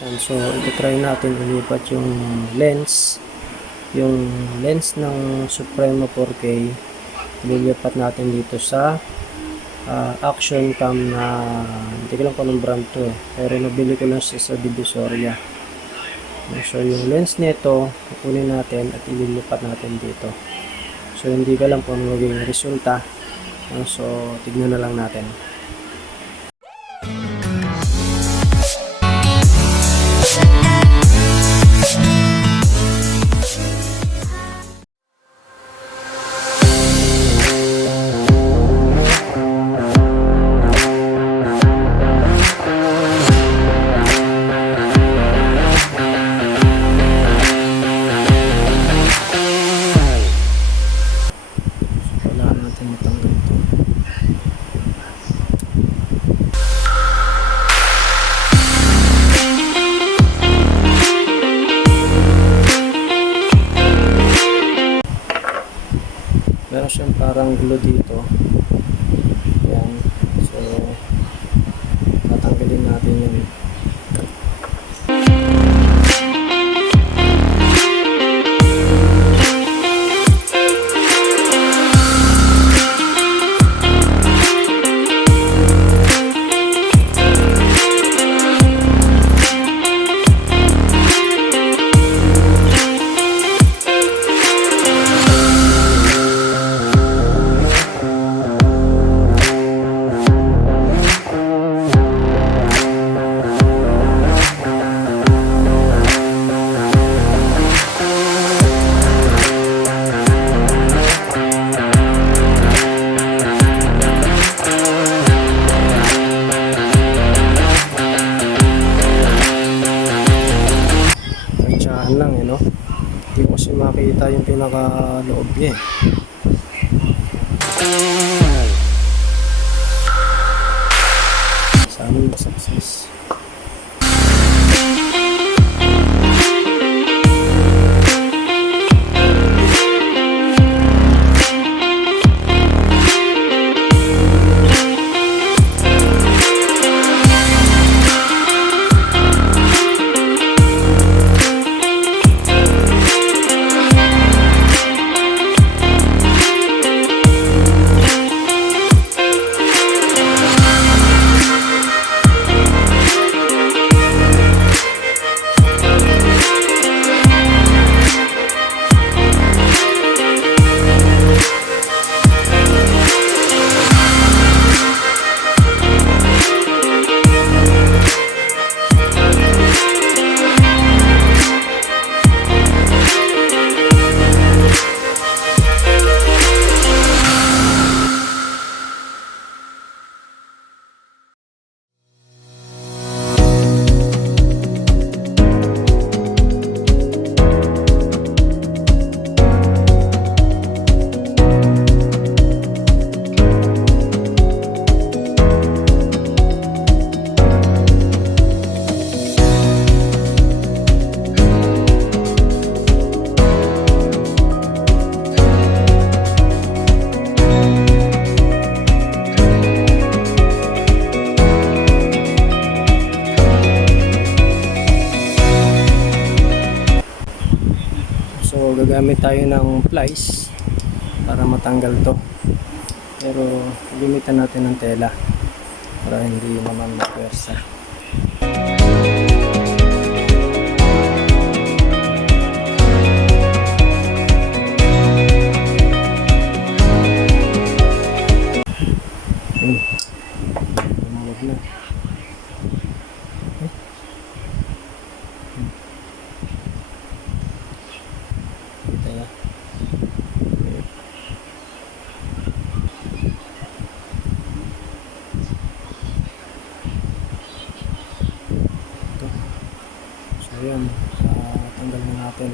Yan, so ito-try natin ilipat yung lens ng Supremo 4K. Lilipat natin dito sa action cam na hindi ko lang kung anong brand to pero nabili ko lang siya sa Divisoria. So yung lens nito kukunin natin at ililipat natin dito. So hindi ko alam kung ano magiging resulta. So tignan na lang natin. Meron siyang parang glue dito. Yan. So, tatanggalin natin yun. Lang no? Hindi ko kasi makita yung pinaka-loob niya sana mag-success. So gagamit tayo ng plies para matanggal to, pero gamitan natin ng tela para hindi naman mapwersa. Lumawag na. Ayan, tanggal na natin.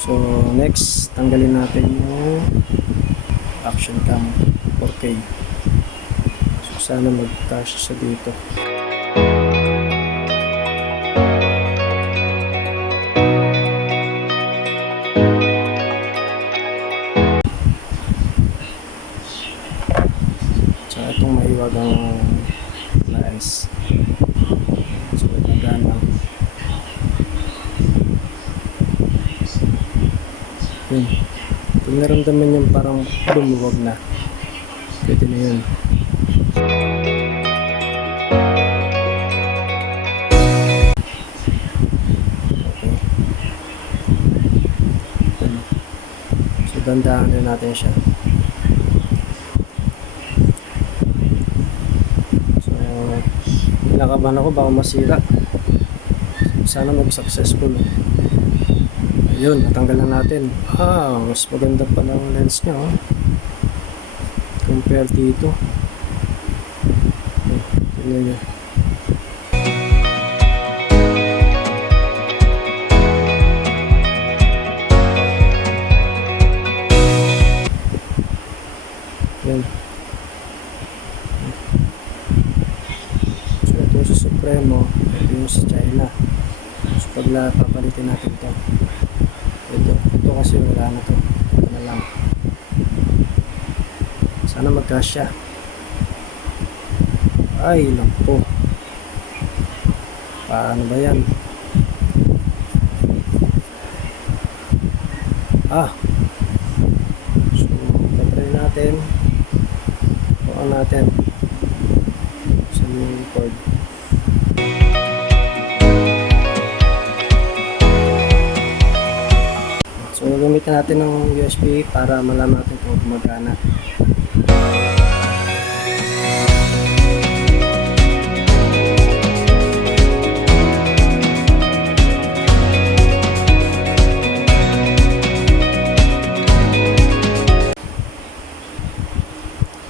So next, tanggalin natin yung action cam 4K. So sana mag-cache sa dito. maluwag ang flies. So nagana. Kung naramdaman yung parang lumuwag na, pwede na yun. So dandahan na natin siya. So nilakaban ako baka masira. Sana mag-successful. Ayun, natanggal na natin. Mas maganda pa ng lens niya, oh. Compare dito. Tingnan niyo. Yan. So ito sa Supremo, ito yung sa China. So pag papalitin natin ito. Ito kasi wala na to. Ito na lang. Sana magkasya. Ay, naku. Paano ba yan? So, patry natin. Bukan natin. Sa yung record. So, gamitin natin ng USB para malaman natin kung gumagana.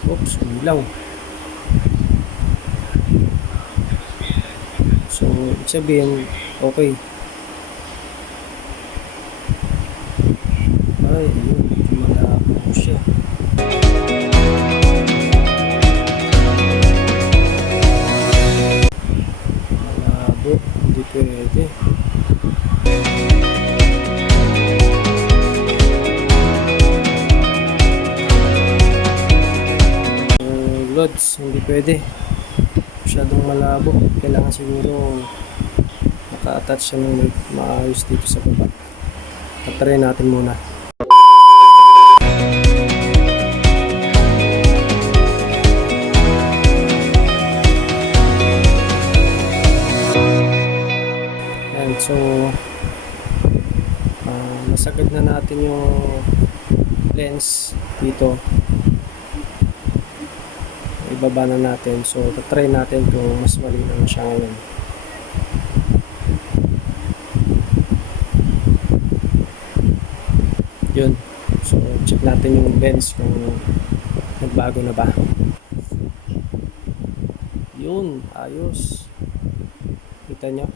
Oops, umilaw. So, ibig sabihin, okay. Ay, yun, malabo po siya. Malabo, hindi pwede. Loads, hindi pwede. Masyadong malabo. Kailangan siguro naka-attach siya ng maayos dito sa baba. Try natin muna. And so nasagad na natin yung lens dito. Ibaba na natin. So try natin kung mas malinaw na siya ngayon. Yun. So check natin yung lens kung nagbago na ba. Yun, ayos. Kita nyo?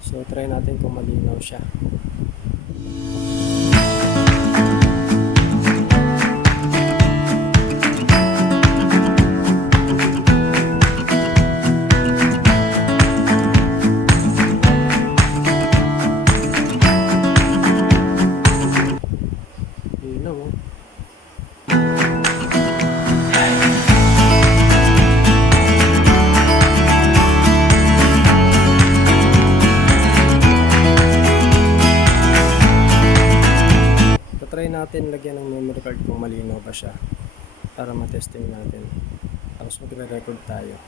So try natin kung malinaw siya. Try natin lagyan ng memory card kung malinaw ba siya para matesting natin. Tapos magre-record tayo.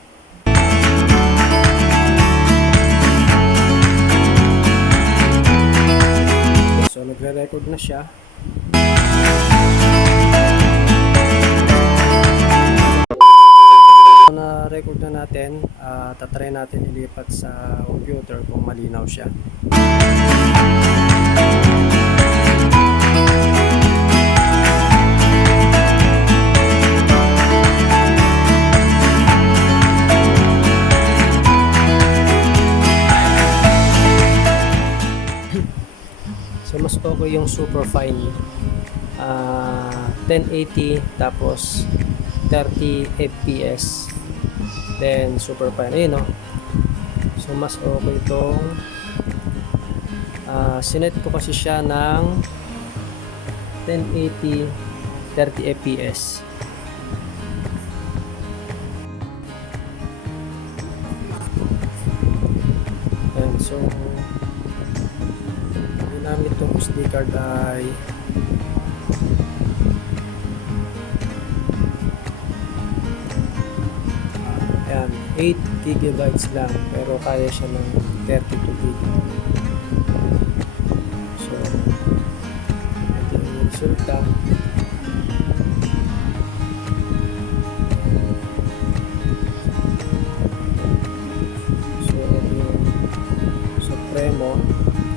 So nagre-record na siya. Na-record na natin, tatry natin ilipat sa computer kung malinaw siya. So mas okay yung super fine, 1080 tapos 30 fps, then super fine, ayun, no? So mas okay itong sinet ko kasi siya ng 1080 30 fps. Ayan, so ginamit itong SD card ay ayan, 8 gigabytes lang, pero kaya siya ng 32 gig. So ito yung resulta. So ito yung Supremo.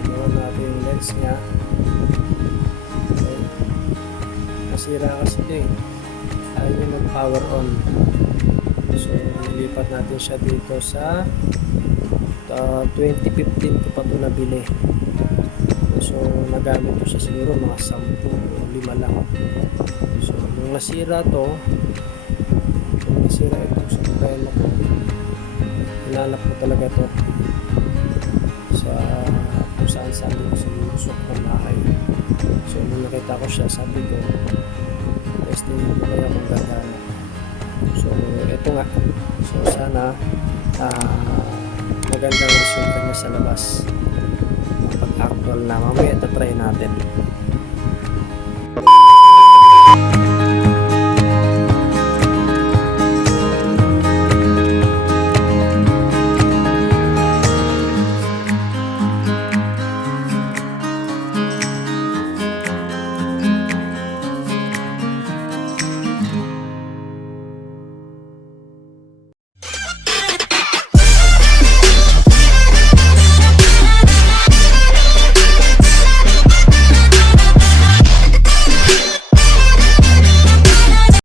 Ginawa natin yung lens niya. Okay. Nasira kasi ito eh, ayaw yung mag-power on. So nilipat natin siya dito sa 2015 ko pa ito nabili. So nagamit ko siya siguro mga 10 o 5 lang. So nung nasira itong Supremo ko, hinanap ko talaga to sa kung saan ko sa lusok ng bahay. So nung nakita ko siya, sabi ko testing ko kaya kung gagana. So ito nga, so sana magandang resulta niya sa labas pag actual na mamaya try natin.